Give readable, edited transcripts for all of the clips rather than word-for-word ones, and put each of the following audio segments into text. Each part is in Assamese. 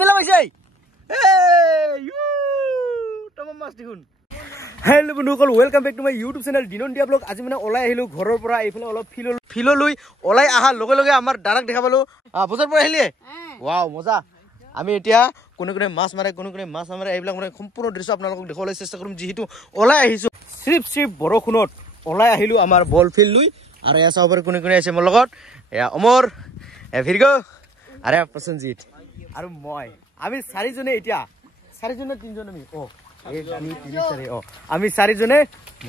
মেলা পাইছে মাছ দেখোন হেল্ল' বন্ধুসকল welcome back to my YouTube channel দিনন্দিয়া ব্লগ আজি মানে ওলাই আহিলো ঘৰৰ পৰা এইফালে অলপ ফিললৈ ওলাই অহাৰ লগে লগে আমাৰ দাদাক দেখা পালো বজাৰ পৰা আহিলে ৱাও মজা আমি এতিয়া কোনে মাছ মাৰে কোনে মাছ নামাৰে এইবিলাক মানে সম্পূৰ্ণ দৃশ্য আপোনালোকক দেখুৱাবলৈ চেষ্টা কৰিম যিহেতু ওলাই আহিছো শ্ৰিপ বৰষুণত ওলাই আহিলো আমাৰ বল ফিল্ড লৈ আৰু এয়া চাবৰ কোনে আছে মোৰ লগত এয়া অমৰ ভিৰগ আৰু প্ৰসঞ্জিত আৰু মই আমি চাৰিজনে এতিয়া তিনিজন আমি চাৰিজনে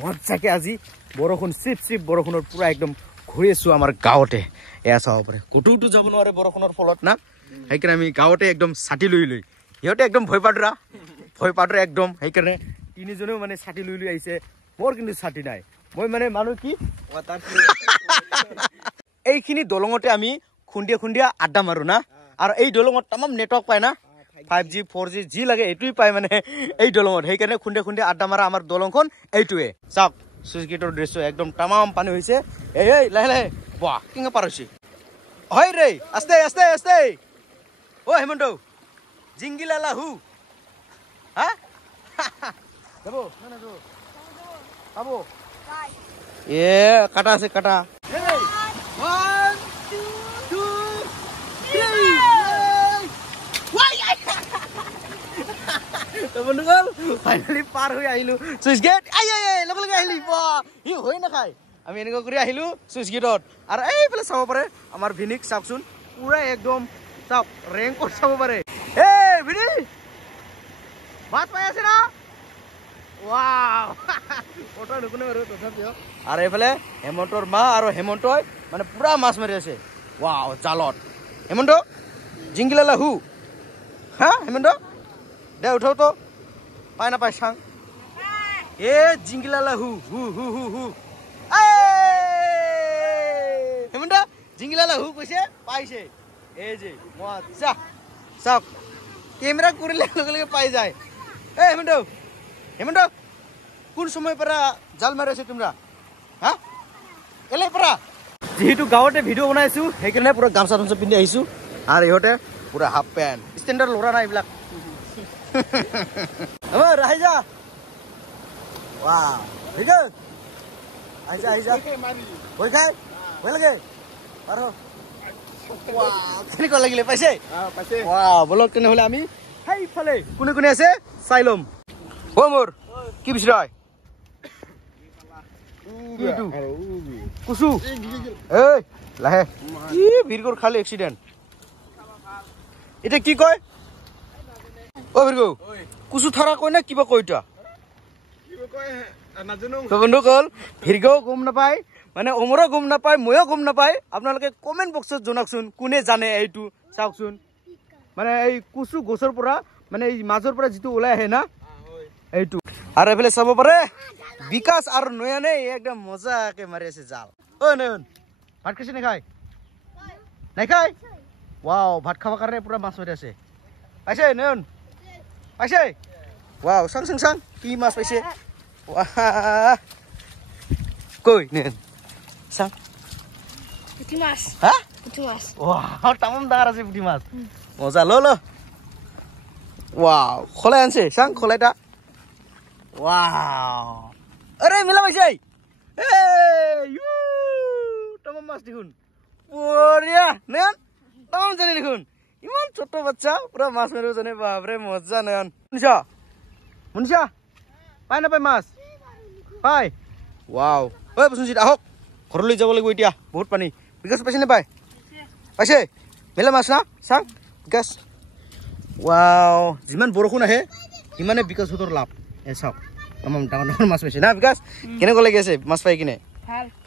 মজাকে আজি বৰষুণ শ্ৰিপ বৰষুণৰ পুৰা একদম ঘূৰি আছো আমাৰ গাঁৱতে এয়া চাব পাৰে ক'তো যাব নোৱাৰে বৰষুণৰ ফলত না সেইকাৰণে আমি গাঁৱতে একদম ছাতি লৈ সিহঁতে একদম ভয় পাতৰা একদম সেইকাৰণে তিনিজনেও মানে ছাতি লৈ আহিছে মোৰ কিন্তু ছাতি নাই মই মানে মানুহ কি এইখিনি দলঙতে আমি খুন্দিয়া আড্ডা মাৰো না আৰু এই দলঙত তামাম নেটৱৰ্ক পায় না 5G 4G যি লাগে এইটোই পায় মানে এই দলঙত সেইকাৰণে খুন্দিয়া আড্ডা মাৰা আমাৰ দলংখন এইটোৱে চাওক চুইচ গেটৰ দৃশ্য একদম তামাম পানী হৈছে এই লাহে বাহ কিঙা পাৰ হৈছে হয় ৰে আস্তে ও হেমন্ত জিংগিলা লাহু হা যাবো না যাবো এ কাটা আছে কাটা 1 2 3 তো বন্ধুগণ ফাইনালি পাৰ হৈ আহিলো সুইচ গেট লগে আহিলি ই হৈ নাখায় আমি এনেকৈ কৰি আহিলো সুইচ গেটত আৰু এইফালে চাব পাৰে আমাৰ ভিনিক চাওকচোন পুৰা একদম চাওক ৰেংকত চাব পাৰে ভিনি মাছ পাই আছে না ৱাও ফটো নুকুনে বাৰু তথাপিও আৰু এইফালে হেমন্তৰ মা আৰু হেমন্তই মানে পুৰা মাছ মাৰি আছে ৱাও জালত হেমন্ত জিংগিলা লাহু হা হেমন্ত দে উঠাও তো পাই নাপায় চাং জিংগিলা লাহু হু হেমন্ত জিংগিলা লাহু কৈছে পাইছে এই যে মজা চাওক কেমেৰা কৰিলে লগে পাই যায় হেমন্ত কোন সময় পৰা জাল মাৰি আছে তোমৰা হা এলে পৰা যেহেতু গাঁৱতে ভিডিঅ' বনাইছো সেইকাৰণে পুৰা গামছা পিন্ধি আহিছো আৰু ইহঁতে পুৰা হাফ পেণ্ট ষ্টেণ্ডাৰ্ড লৰা নাই এইবিলাক ৰাইজা ভয় লাগে কেনেকুৱা লাগিলে পাইছে বলক তেনেহলে আমি সেইফালে কোনে আছে চাই লম মোৰ কি বিচাৰ কুচু লাহে ভিৰগৰ খালি এক্সিডেণ্ট এতিয়া কি কয় ভিৰগ কুচু থাৰা কয় না কিবা কয় বন্ধু কল ভিৰগও গম নাপায় মানে অমৰো গম নাপায় ময়ো গম নাপায় আপোনালোকে কমেণ্ট বক্সত জনাওকচোন কোনে জানে এইটো চাওকচোন মানে এই কুচু গছৰ পৰা মানে এই মাজৰ পৰা যিটো ওলাই আহে না এইটো আৰু এইফালে চাব পাৰে বিকাশ আৰু নয়নে একদম মজাকে মাৰি আছে জাল নয়ন ভাত খাইছে নাখায় ৱাও ভাত খাব কাৰণে পুৰা মাছ মাৰি আছে পাইছে নয়ন পাইছে ৱাও চাং কি মাছ পাইছে কই নয়ন চাং পুঠি মাছ ৱাও তামাম ডাঙৰ আছে পুঠি মাছ মজা ল ৱাও খলাই আনছে চাং খলাইটা ৱাও আরে মেলা পাইছে তামাম মাছ দেখোন বঢ়িয়া নয়ন তামাম জানে দেখোন ইমান ছোট বাচ্চা পুরা মাছ মারিব জানে বাপরে মজা নয়ন মনীষা পাই নাপায় মাছ পাই ৱাও প্ৰসঞ্জিত আহক ঘৰলৈ যাব লাগিব এতিয়া বহুত পানী বিকাশ পাইছে নাপায় পাইছে মেলা মাছ না চাং বিকাশ ৱাও যিমান বৰষুণ আহে সিমানে বিকাশহঁতৰ লাভ চাওক তামাম ডাঙৰ মাছ পাইছে না বিকাশ কেনেকুৱা লাগি আছে মাছ পাই কিনে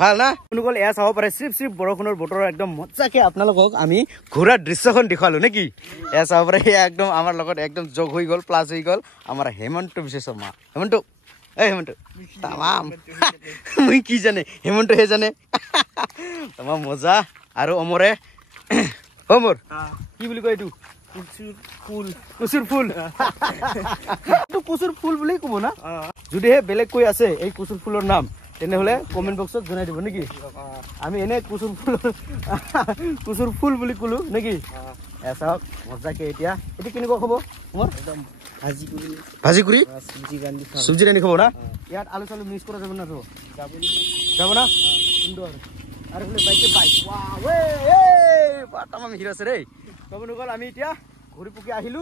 ভাল না কোনকল এয়া চাব পাৰে শ্ৰিপ বৰষুণৰ বতৰ একদম মজাকে আপোনালোকক আমি ঘূৰাৰ দৃশ্যখন দেখুৱালো নেকি এয়া চাব পাৰে এয়া একদম আমাৰ লগত একদম যোগ হৈ গ'ল প্লাছ হৈ গ'ল আমাৰ হেমন্ত বিশ্ব শৰ্মা হেমন্ত তামাম মই কি জানে হেমন্তহে জানে তামাম মজা আৰু অমৰে অমৰ কি বুলি কয় এইটো কুচুৰ ফুল বুলি ক'ব না যদিহে বেলেগ কৈ আছে এই কুচুৰ ফুলৰ নাম তেনেহলে কমেন্ট বক্সত জনাই দিব নেকি আমি এনে কুচুৰ ফুল বুলি কলো নেকি চাওক মজাকে এতিয়া এটো কেনেকুৱা হ'ব তোমাৰ একদম ভাজি কৰি চব্জি ৰান্ধি খাব না ইয়াত আলু চালু মিক্স কৰা যাব না তো যাব না সুন্দৰ আৰু বোলে বাইকে বাইক ওয়াও এই পাটামাম হিৰ আছে ৰে তো বন্ধুসকল আমি এতিয়া ঘূৰি পকি আহিলো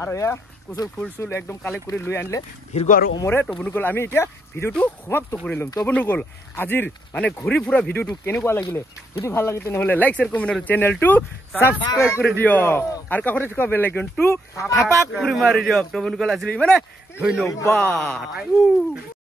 আৰু এয়া কুচুৰ ফুল চুল একদম কালেক্ট কৰি লৈ আনিলে ভিৰগ আৰু অমৰে তো বন্ধুসকল আমি এতিয়া ভিডিঅ'টো সমাপ্ত কৰি ল'ম তো বন্ধুসকল আজিৰ মানে ঘূৰি ফুৰা ভিডিঅ'টো কেনেকুৱা লাগিলে যদি ভাল লাগে তেনেহ'লে লাইক শ্বেয়াৰ কমেণ্ট আৰু চেনেলটো সাবস্ক্ৰাইব কৰি দিয়ক আৰু কাষতে থকা বেল আইকনটো থাপাক কৰি মাৰি দিয়ক তো বন্ধুসকল আজিলৈ ইমানে ধন্যবাদ